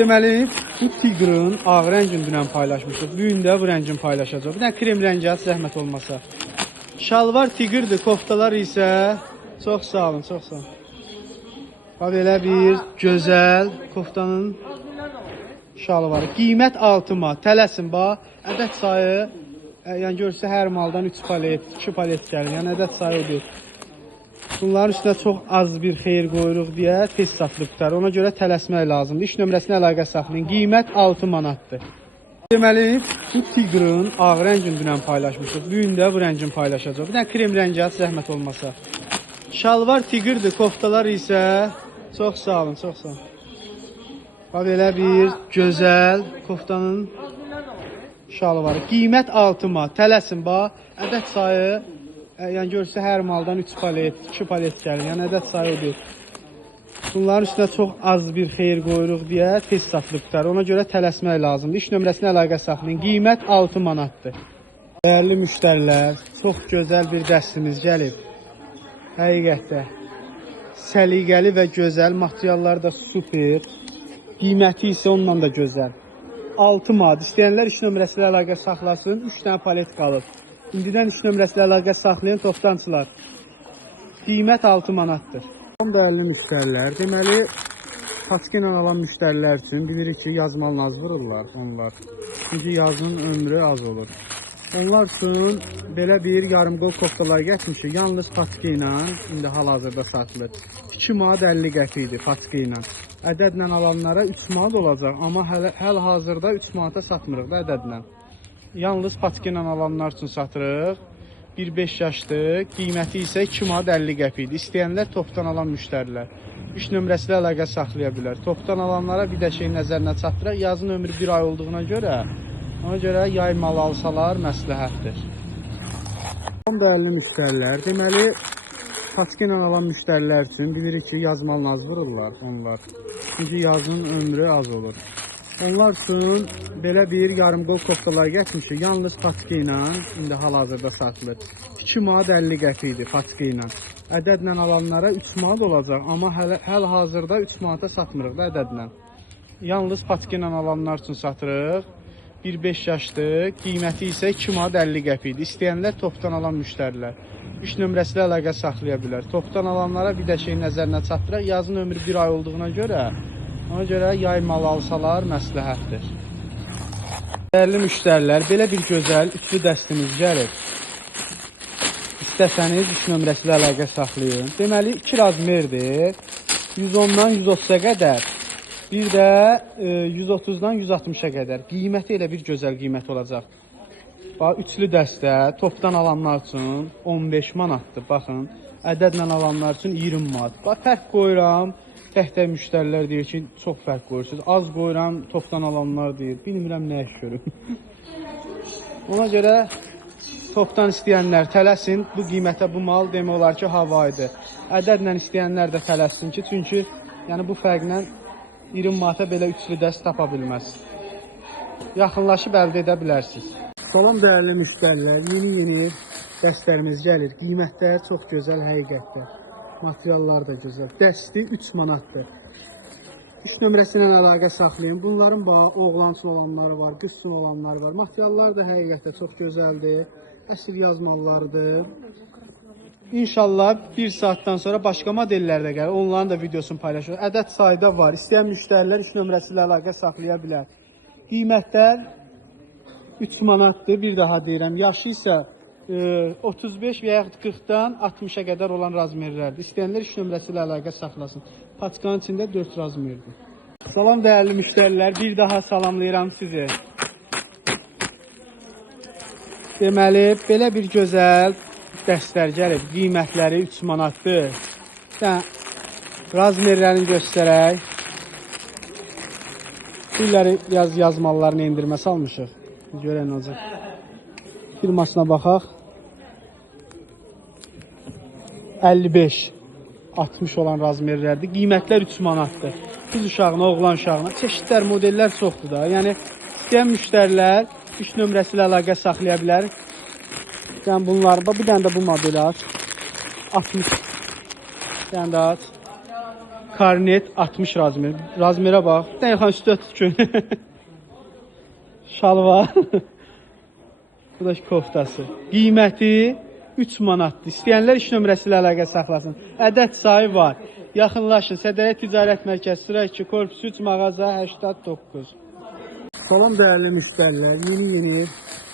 Deməli, bu Tigrın ağ rəngini dünən paylaşmışıq. Bu gün də bu rəngini paylaşacaq. Bir dənə krem rəngi at, zəhmət olmasa. Şalvar Tigrdir, koftalar isə çox sağ olun, çox sağ olun. Belə bir gözəl koftanın şalvarı. Qiymət 6 manat. Tələsin bax. Ədəd sayı, yəni görsə hər maldan 3 palet, 2 palet gəlir. Yəni ədəd sayı odur. Bunların üstünə çox az bir xeyir qoyuruq deyə tez satılıb tutar. Ona görə tələsmək lazımdır. İş nömrəsinə əlaqə saxlayın. Qiymət 6 manatdır. Deməli, bu Tigrın ağ rəngini dünən paylaşmışıq. Bu gün də bu rəngini paylaşacaq. Bir dənə krem rəngi at, zəhmət olmasa. Şalvar Tigrdir, koftalar isə çox sağ olun, çox sağ olun. Belə bir gözəl koftanın şalvarı. Qiymət 6 manat. Tələsin bax. Ədəd sayı, yəni görsə hər maldan 3 palet, 2 palet gəlir. Yəni ədəd sayı odur. Bunların üstünə çox az bir xeyir qoyuruq deyə tez satılıb tutar. Ona görə tələsmək lazımdır. İş nömrəsinə əlaqə saxlayın. Qiymət 6 manatdır. Dəyərli müştərilər, çox gözəl bir dəstimiz gəlib. Həqiqətdə səliqəli və gözəl, materiallar da super. Qiyməti isə ondan da gözəl. 6 manat. İstəyənlər iş nömrəsi ilə əlaqə saxlasın. 3 dənə palet qalıb. İndidən iş nömrəsi ilə əlaqə saxlayan toptancılar. Qiymət 6 manatdır. Dəyərli müştərilər, deməli, paçka ilə alan müştərilər üçün bilirik ki, yazmalı naz vururlar onlar. Çünki yazının ömrü az olur. Onlar üçün belə bir yarımqol koftalar gətirmişik. Yalnız paçka ilə indi hal-hazırda satılır. 2 manat 50 qəpikdir paçka ilə. Ədədlə alanlara 3 manat olacaq, amma həl-hazırda 3 manata satmırıq da ədədlə. Yalnız paçka ilə alanlar üçün satırıq. 1-5 yaşdır. Qiyməti isə 2 manat 50 qəpikdir. İstəyənlər topdan alan müştərilər. İş nömrəsi ilə əlaqə saxlaya bilər. Topdan alanlara bir də şey nəzərinə çatdıraq. Yazın ömrü 1 ay olduğuna görə, ona görə yay malı alsalar məsləhətdir. Dəyərli müştərilər, deməli, paçka ilə alan müştərilər üçün bilirik ki, yazmalı naz vururlar onlar. Çünki yazın ömrü az olur. Onlar üçün belə bir yarımqol koftalar gətirmişik. Yalnız paçka ilə indi hal-hazırda satılır. 2 manat 50 qəpikdir paçka ilə. Ədədlə alanlara 3 manat olacaq, amma həl-hazırda 3 manata satmırıq da ədədlə. Yalnız paçka ilə alanlar üçün satırıq. 1-5 yaşdır. Qiyməti isə 2 manat 50 qəpikdir. İstəyənlər topdan alan müştərilər. İş nömrəsi ilə əlaqə saxlaya bilər. Topdan alanlara bir də şey nəzərinə çatdıraq. Yazın ömrü 1 ay olduğuna görə, ona görə yay malı alsalar məsləhətdir. Dəyərli müştərilər, belə bir gözəl üçlü dəstimiz gəlib. İstəsəniz iş nömrəsi ilə əlaqə saxlayın. Deməli, 2 razmerdir. 110-dan 130-a qədər. Bir də 130-dan 160-a qədər. Qiyməti elə bir gözəl qiymət olacaq. Bax, üçlü dəstə topdan alanlar üçün 15 manatdır. Baxın, ədədlə alanlar üçün 20 manat. Bax, fərq qoyuram. Təhtə müştərilər deyir ki, çox fərq qoyursunuz. Az qoyuram, topdan alanlar deyir. Bilmirəm nə iş görüm. Ona görə topdan istəyənlər tələsin. Bu qiymətə bu mal demək olar ki, havaydır. Ədədlə istəyənlər də tələsin ki, çünki yəni bu fərqlə 20 manata belə üçlü dəst tapa bilməz. Yaxınlaşıb əldə edə bilərsiniz. Salam dəyərli müştərilər, yeni dəstlərimiz gəlir. Qiymətlər çox gözəl həqiqətdə. Materiallar da gözəl. Dəsti 3 manatdır. İş nömrəsi ilə əlaqə saxlayın. Bunların oğlan üçün olanları var, qız üçün olanları var. Materiallar da həqiqətdə çox gözəldir. Əsl yazmalılardır. İnşallah 1 saatdan sonra başqa modellər də gəlir. Onların da videosunu paylaşır. Ədəd sayda var. İstəyən müştərilər iş nömrəsi ilə əlaqə saxlaya bilər. Qiymətlər 3 manatdır. Bir daha deyirəm. Yaşı isə 35 və yaxud 40-dan 60-a qədər olan razmerlərdir. İstəyənlər iş nömrəsi ilə əlaqə saxlasın. Paçkanın içində 4 razmerdir. Salam dəyərli müştərilər, bir daha salamlayıram sizi. Deməli, belə bir gözəl dəstlər gəlib. Qiymətləri 3 manatdır. Razmerlərini göstərək. Bunları yazmalılarını endirmə salmışıq. Görən olacaq. Firmasına baxaq. 55, 60 olan razmerlərdir. Qiymətlər 3 manatdır. Qız uşağına, oğlan uşağına. Çeşidlər, modellər çoxdur da. Yəni, istəyən müştərilər iş nömrəsi ilə əlaqə saxlaya bilər. Yəni, bunlar, bir dənə də bu modeli aç. 60. Bir dənə də aç. Karnet 60 razmer. Razmerə bax. Bir dənə yaxın üstə tutun. Şalvar. Bu da koftası. Qiyməti 3 manatdır. İstəyənlər iş nömrəsi ilə əlaqə saxlasın. Ədəd sayı var. Yaxınlaşın. Sədərə Ticarət Mərkəzi sıra 2, korpus 3, mağaza 89. Salam dəyərli müştərilər. Yeni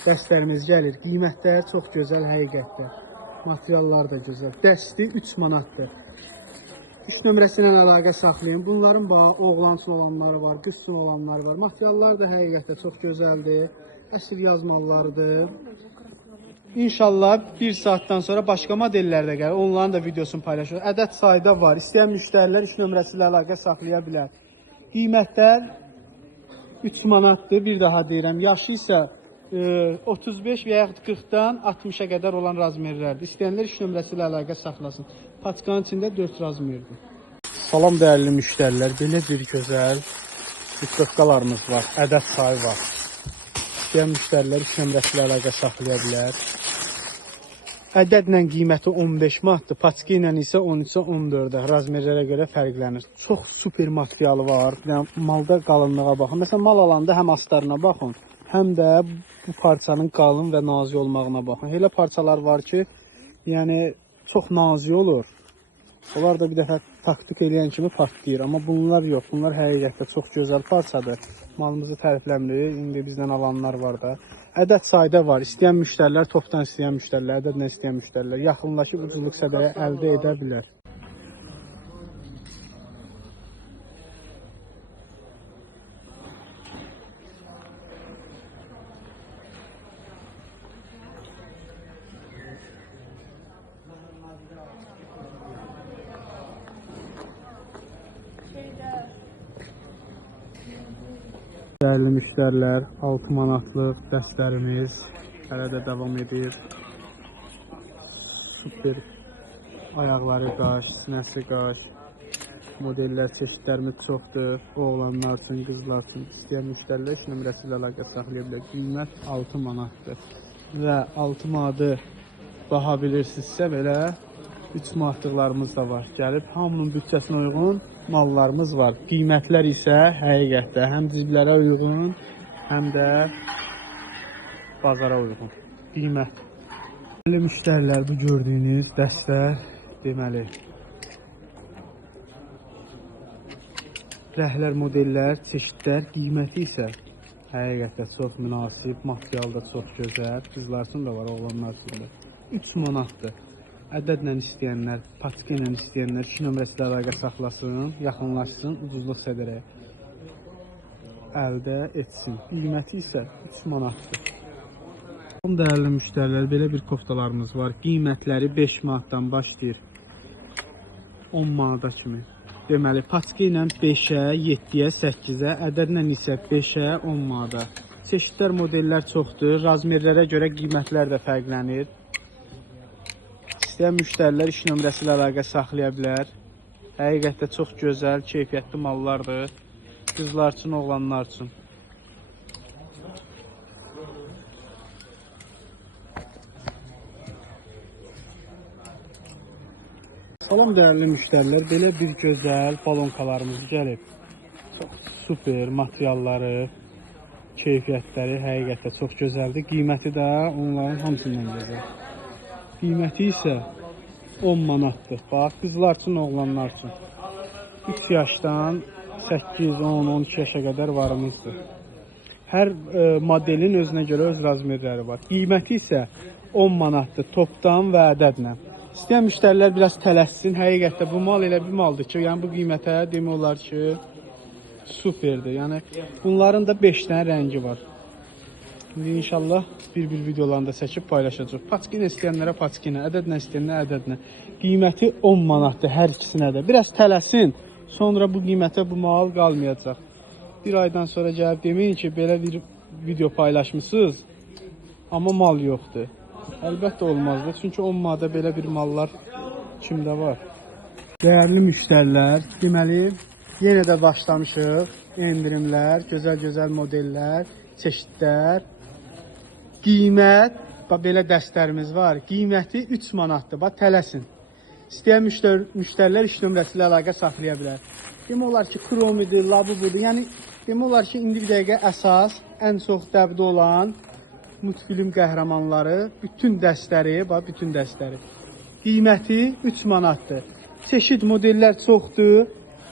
dəstlərimiz gəlir. Qiymətlər çox gözəl həqiqətdə. Materiallar da gözəl. Dəsti 3 manatdır. İş nömrəsi ilə əlaqə saxlayın. Bunların oğlan üçün olanları var, qız üçün olanları var. Materiallar da həqiqətdə çox gözəldir. Əsl yazmalılardır. İnşallah bir saatdan sonra başqa modellər də gəlir. Onların da videosunu paylaşırıq. Ədəd sayda var. İstəyən müştərilər iş nömrəsi ilə əlaqə saxlaya bilər. Qiymətlər 3 manatdır. Bir daha deyirəm. Yaşı isə 35 və yaxud 40-dan 60-a qədər olan razmerlərdir. İstəyənlər iş nömrəsi ilə əlaqə saxlasın. Paçkanın içində 4 razmerdir. Salam dəyərli müştərilər. Belə bir gözəl rütqalarımız var. Ədəd sayı var. İstəyən müştərilər iş nömrəsi ilə əlaqə saxlaya bilər. Ədədlə qiyməti 15 manatdır. Paçka ilə isə 13-ə 14-ə. Razmerlərə görə fərqlənir. Çox super materialı var. Yəni, malda qalınlığa baxın. Məsələn, mal alanda həm astarına baxın, həm də bu parçanın qalın və nazik olmağına baxın. Elə parçalar var ki, yəni çox nazik olur. Onlar da bir dəfə taktik eləyən kimi partlayır. Amma bunlar yox. Bunlar həqiqətdə çox gözəl parçadır. Malımızı tərifləmirik. İndi bizdən alanlar var da. Ədəd sayda var. İstəyən müştərilər, topdan istəyən müştərilər, ədədlə istəyən müştərilər yaxınlaşıb ucuzluq sədəyə əldə edə bilər. Dəyərli müştərilər, 6 manatlıq dəstlərimiz hələ də davam edir. Super ayaqları qaş, sinəsi qaş, modellər, çeşidlərimiz çoxdur. Oğlanlar üçün, qızlar üçün istəyən müştərilər iş nömrəsi ilə əlaqə saxlaya bilər. Qiymət 6 manatdır. Və 6 manatı baha bilirsinizsə belə 3 manatlıqlarımız da var. Gəlib hamının bütçəsinə uyğun mallarımız var. Qiymətlər isə həqiqətdə həm ciblərə uyğun, həm də bazara uyğun. Qiymət. Deməli müştərilər, bu gördüyünüz dəstlər deməli rəhlər, modellər, çeşidlər, qiyməti isə həqiqətdə çox münasib, material da çox gözəl. Qızlar üçün də var, oğlanlar üçün də. 3 manatdır. Ədədlə istəyənlər, paçka ilə istəyənlər iş nömrəsi ilə əlaqə saxlasın, yaxınlaşsın, ucuzluq sədərə əldə etsin. Qiyməti isə 3 manatdır. Dəyərli müştərilər, belə bir koftalarımız var. Qiymətləri 5 manatdan başlayır 10 manata kimi. Deməli, paçka ilə 5-ə, 7-yə, 8-ə, ədədlə isə 5-ə, 10 manata. Çeşidlər, modellər çoxdur. Razmerlərə görə qiymətlər də fərqlənir. İstəyən müştərilər iş nömrəsi ilə əlaqə saxlaya bilər. Həqiqətdə çox gözəl, keyfiyyətli mallardır. Qızlar üçün, oğlanlar üçün. Salam dəyərli müştərilər, belə bir gözəl balonkalarımız gəlib. Çox super materialları, keyfiyyətləri həqiqətdə çox gözəldir. Qiyməti də onların hamısından gözəl. Qiyməti isə 10 manatdır. Bax, qızlar üçün, oğlanlar üçün. 3 yaşdan 8, 10, 12 yaşa qədər varımızdır. Hər modelin özünə görə öz razmerləri var. Qiyməti isə 10 manatdır, topdan və ədədlə. İstəyən müştərilər biraz tələssin. Həqiqətdə bu mal elə bir maldır ki, yəni bu qiymətə demək olar ki, superdir. Yəni bunların da 5 dənə rəngi var. İndi inşallah bir videolarında çəkib paylaşacaq. Paçka istəyənlərə paçka, ədədlə istəyənlərə ədədlə. Qiyməti 10 manatdır hər ikisinə də. Biraz tələsin, sonra bu qiymətə bu mal qalmayacaq. Bir aydan sonra gəlib deməyin ki, belə bir video paylaşmışsınız, amma mal yoxdur. Əlbəttə olmazdı, çünki 10 manata belə bir mallar kimdə var? Dəyərli müştərilər, deməli, yenə də başlamışıq. Endirimlər, gözəl modellər, çeşidlər. Qiymət, belə dəstlərimiz var. Qiyməti 3 manatdır. Bax, tələsin. İstəyən müştərilər iş nömrəsi ilə əlaqə saxlaya bilər. Demək olar ki, kromidir, labubudur. Yəni demək olar ki, indi bir dəqiqə əsas ən çox dəbdə olan multfilm qəhrəmanları, bütün dəstləri, bax bütün dəstləri. Qiyməti 3 manatdır. Çeşid modellər çoxdur.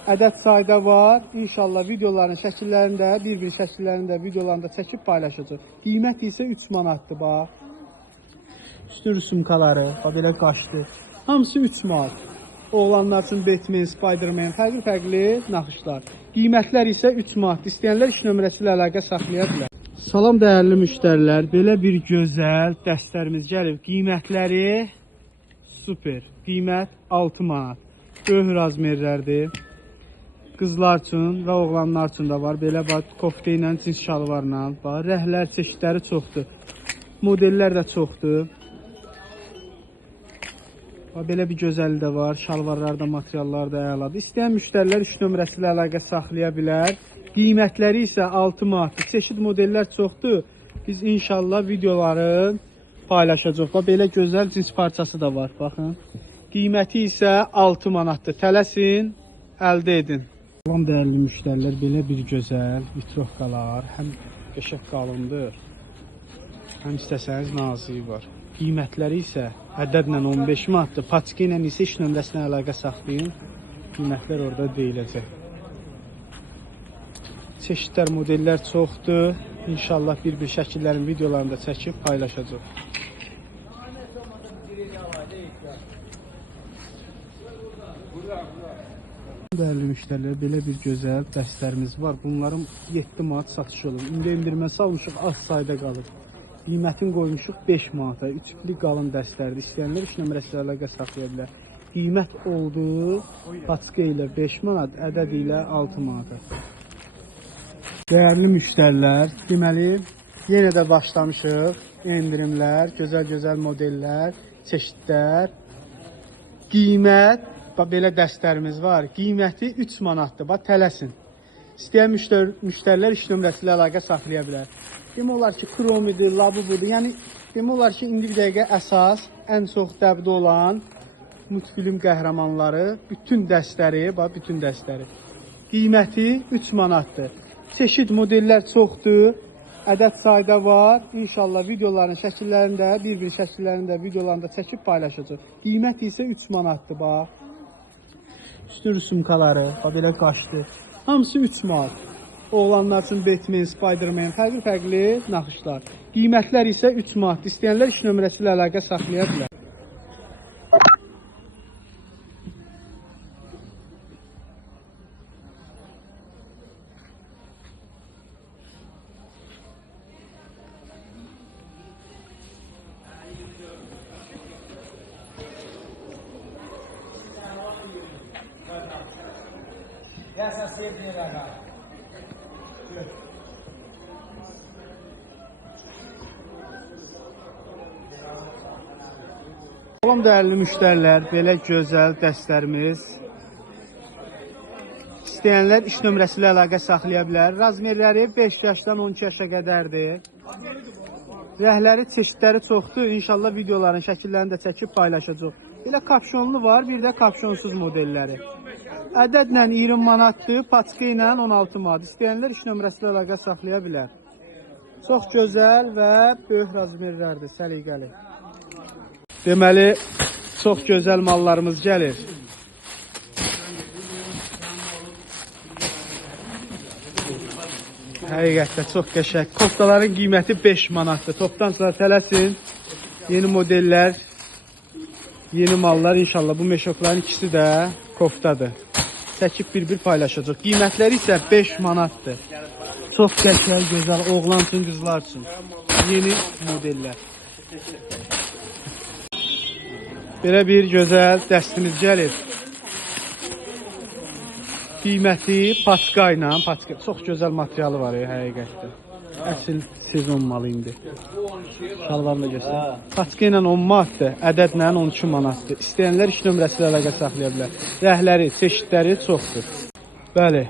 Ədəd sayda var. İnşallah videoların şəkillərində, bir-bir şəkillərində, videolarında çəkib paylaşacaq. Qiymət isə 3 manatdır, bax. Üstü rüsumkaları, bax belə qaşdı. Hamısı 3 manat. Oğlanlar üçün Batman, Spiderman, fərqli naxışlar. Qiymətlər isə 3 manat. İstəyənlər iş nömrəsi ilə əlaqə saxlaya bilər. Salam dəyərli müştərilər. Belə bir gözəl dəstlərimiz gəlib. Qiymətləri super. Qiymət 6 manat. Böyük razmerlərdir. Qızlar üçün və oğlanlar üçün də var. Belə bax, kofta ilə, cins şalvarla. Bax, rəhlər çeşidləri çoxdur. Modellər də çoxdur. Bax, belə bir gözəli də var. Şalvarlar da, materiallar da əladır. İstəyən müştərilər iş nömrəsi ilə əlaqə saxlaya bilər. Qiymətləri isə 6 manatdır. Çeşid modellər çoxdur. Biz inşallah videoları paylaşacağıq. Bax, belə gözəl cins parçası da var. Baxın. Qiyməti isə 6 manatdır. Tələsin, əldə edin. Salam dəyərli müştərilər, belə bir gözəl vitrovkalar, həm qəşəng qalındır, həm istəsəniz nazik var. Qiymətləri isə ədədlə 15 manatdır. Paçka ilə isə iş nömrəsinə əlaqə saxlayın. Qiymətlər orada deyiləcək. Çeşidlər, modellər çoxdur. İnşallah bir-bir şəkillərin videolarında çəkib paylaşacaq. Dəyərli müştərilər, belə bir gözəl dəstlərimiz var. Bunların 7 manat satışı olur. İndi endirmə salmışıq, az sayda qalır. Qiymətin qoymuşuq 5 manata. 3 qalın dəstlərdir. İstəyənlər iş nömrəsi ilə əlaqə saxlaya bilər. Qiymət oldu paçka ilə 5 manat, ədəd ilə 6 manata. Dəyərli müştərilər, deməli, yenə də başlamışıq. Endirimlər, gözəl-gözəl modellər, çeşidlər. Qiymət, bax, belə dəstlərimiz var. Qiyməti 3 manatdır. Bax, tələsin. İstəyən müştərilər iş nömrəsi ilə əlaqə saxlaya bilər. Demək olar ki, kromidir, labubudur. Yəni, demək olar ki, indi bir dəqiqə əsas ən çox dəbdə olan multfilm qəhrəmanları, bütün dəstləri, bax, bütün dəstləri. Qiyməti 3 manatdır. Çeşid modellər çoxdur. Ədəd sayda var. İnşallah videoların şəkillərində, bir-bir şəkillərində, videolarında çəkib paylaşacaq. Qiymət isə 3 manatdır, bax. Üstü rüsumkaları, bax, belə qaşdı. Hamısı 3 manat. Oğlanlar üçün Batman, Spiderman, fərqli naxışlar. Qiymətlər isə 3 manat. İstəyənlər iş nömrəsi ilə əlaqə saxlaya bilər. Salam dəyərli müştərilər, belə gözəl dəstlərimiz. İstəyənlər iş nömrəsi ilə əlaqə saxlaya bilər. Razmerləri 5 yaşdan 12 yaşa qədərdir. Rəhləri, çeşidləri çoxdur. İnşallah videoların şəkillərini də çəkib paylaşacaq. Belə kapşonlu var, bir də kapşonsuz modelləri. Ədədlə 20 manatdır, paçka ilə 16 manat. İstəyənlər iş nömrəsi ilə əlaqə saxlaya bilər. Çox gözəl və böyük razmerlərdir, səliqəli. Deməli, çox gözəl mallarımız gəlir. Həqiqətdə çox qəşəng. Koftaların qiyməti 5 manatdır. Topdan sonra tələsin. Yeni modellər, yeni mallar inşallah. Bu meşokların ikisi də koftadır. Çəkib bir-bir paylaşacaq. Qiymətləri isə 5 manatdır. Çox qəşəng, gözəl, oğlan üçün, qızlar üçün. Yeni modellər. Belə bir gözəl dəstimiz gəlir. Qiyməti paçka ilə, çox gözəl materialı var həqiqətdə. Əsl sezon malı indi. Şalvarla göstər. Paçka ilə 10 manatdır, ədədlə 12 manatdır. İstəyənlər iş nömrəsi ilə əlaqə saxlaya bilər. Rəhləri, çeşidləri çoxdur. Bəli,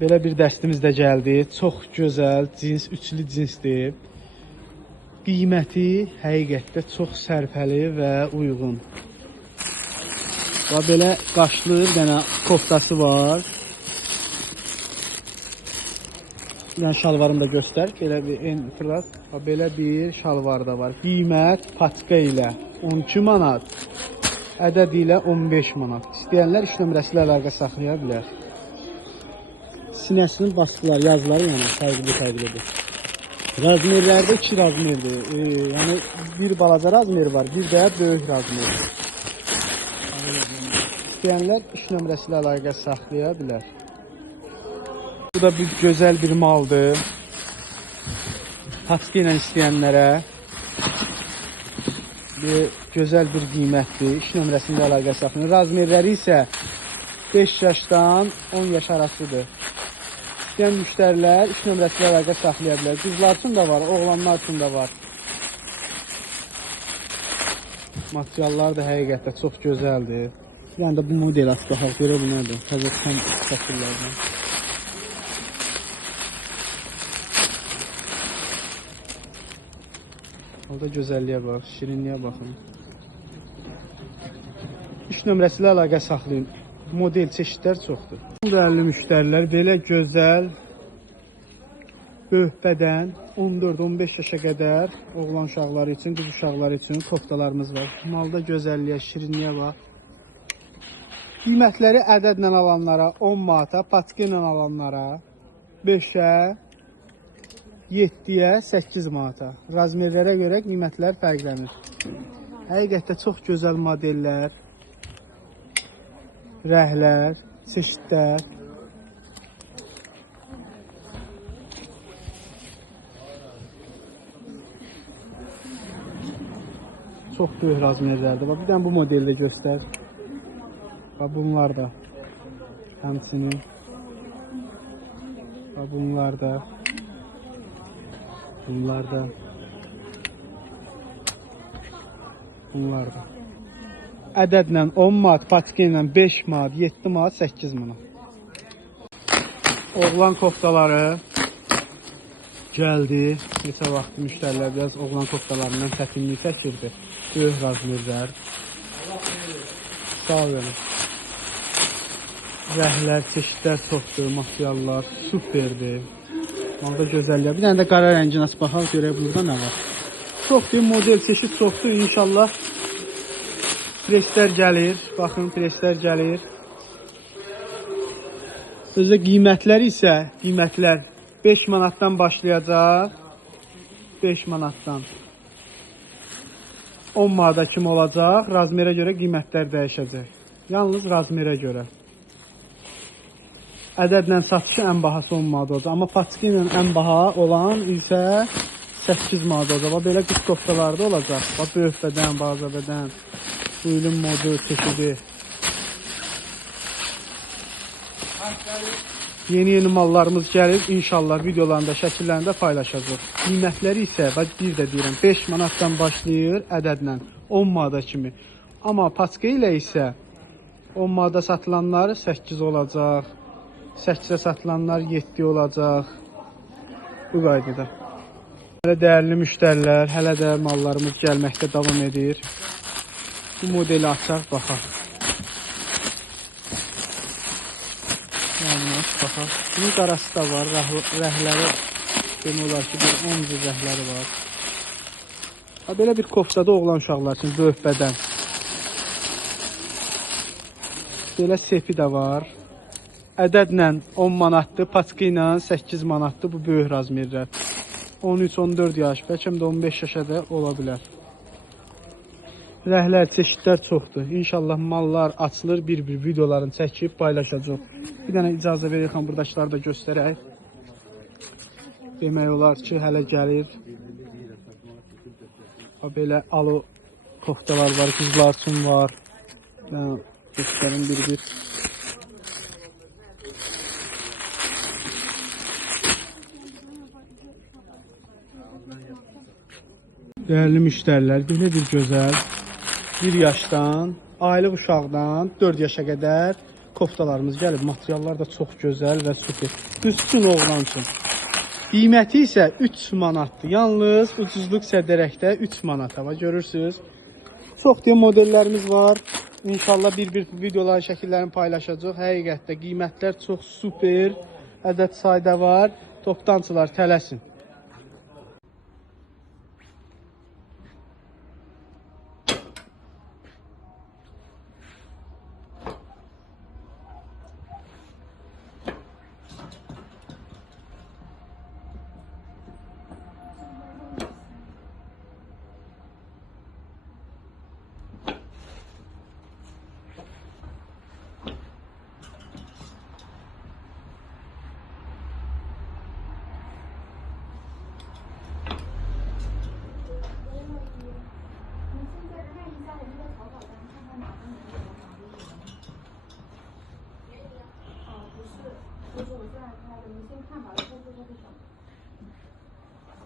belə bir dəstimiz də gəldi. Çox gözəl, cins, üçlü cinsdir. Qiyməti həqiqətdə çox sərfəli və uyğun. Və belə qaşlı bir dənə koftası var. Yəni şalvarını da göstər. Belə bir fırlat. Və belə bir şalvar da var. Qiymət patka ilə 12 manat. Ədəd ilə 15 manat. İstəyənlər iş nömrəsi ilə əlaqə saxlaya bilər. Sinəsinin baskıları, yazıları yəni fərqlidir. Razmerlərdə 2 razmerdir. Yəni bir balaca razmer var, bir də böyük razmer. İstəyənlər iş nömrəsi ilə əlaqə saxlaya bilər. Bu da bir gözəl bir maldır. Patka ilə istəyənlərə gözəl bir qiymətdir. İş nömrəsində əlaqə saxlayın. Razmerləri isə 5 yaşdan 10 yaş arasıdır. İstəyən müştərilər iş nömrəsində əlaqə saxlaya bilər. Qızlar üçün də var, oğlanlar üçün də var. Materiallar da həqiqətdə çox gözəldir. Yəni də bu model asılı hal görə bilmədir. Təzə çıxan şəkillərdən. Orada gözəlliyə bax, şirinliyə baxın. İş nömrəsi ilə əlaqə saxlayın. Model çeşidlər çoxdur. Dəyərli müştərilər, belə gözəl böyük bədən 14-15 yaşa qədər oğlan uşaqları üçün, qız uşaqları üçün koftalarımız var. Malda gözəlliyə, şirinliyə bax. Qiymətləri ədədlə alanlara 10 manata, patka ilə alanlara 5-ə, 7-yə, 8 manata. Razmerlərə görə qiymətlər fərqlənir. Həqiqətdə çox gözəl modellər, rəhlər, çeşidlər. Çox böyük razmerlərdir. Bir dənə bu modeli də göstər. Bunlar da həmçinin. Bunlar da. Bunlar da. Bunlar da. Ədədlə 10 manat, patka ilə 5 manat, 7 manat, 8 manat. Oğlan koftaları gəldi. Neçə vaxt müştərilər biraz oğlan koftalarından çətinlik çəkirdi. Böyük razmerlər. Sağ olun. Rəhlər, çeşidlər çoxdur, materiallar superdir. Malda gözəlliyə. Bir dənə də qara rəngin aç baxaq görək burada nə var. Çoxdur, model çeşid çoxdur. İnşallah preslər gəlir. Baxın, preslər gəlir. Özdə qiymətləri isə, qiymətlər 5 manatdan başlayacaq. 5 manatdan 10 manata kimi olacaq. Razmerə görə qiymətlər dəyişəcək. Yalnız razmerə görə. Ədədlə satışı ən bahası 10 manat olacaq. Amma patka ilə ən baha olan isə 8 manat olacaq. Belə qız koftalarda olacaq. Böyük bədən, baza bədən, buyulun modu, çeşidi. Yeni mallarımız gəlir. İnşallah videolarında, şəkillərində paylaşacaq. Qiymətləri isə, bir də deyirəm, 5 manatdan başlayır ədədlə 10 manata kimi. Amma patka ilə isə 10 manata satılanlar 8 olacaq. 8-ə satılanlar 7 olacaq. Bu qaydada. Dəyərli müştərilər, hələ də mallarımız gəlməkdə davam edir. Bu modeli açaq, baxaq. Baxaq. Bunun qarası da var, rəhləri demək olar ki, 10 cür rəhləri var. Belə bir koftada oğlan uşaqlar üçün böyük bədən. Belə sepi də var. Ədədlə 10 manatdır, patka ilə 8 manatdır bu böyük razmerlər. 13-14 yaş, bəlkə də 15 yaşa da ola bilər. Rəhlər, çeşidlər çoxdur. İnşallah mallar açılır, bir-bir videolarını çəkib paylaşacaq. Bir dənə icazə veririk, buradakıları da göstərək. Demək olar ki, hələ gəlir. Belə alo koftalar var, qızlar üçün var. Göstərim bir-bir. Dəyərli müştərilər, belə bir gözəl 1 yaşdan, aylıq uşaqdan 4 yaşa qədər koftalarımız gəlib. Materiallar da çox gözəl və super. Üstün oğlan üçün. Qiyməti isə 3 manatdır. Yalnız ucuzluq sədərəkdə 3 manata. Görürsünüz. çox deyə modellərimiz var. İnşallah bir videoların şəkillərini paylaşacaq. Həqiqətdə qiymətlər çox super. Ədəd sayda var. Toptancılar tələsin.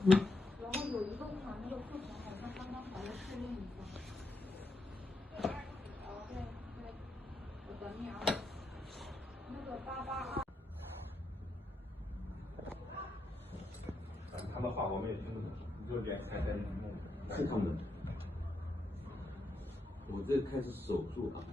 然后有一个款那个库存好像刚刚好要试用一下。哦，对对，我等你啊。那个882。他的话我们也听不懂，你就点开在屏幕。是他们。我这开始手速啊。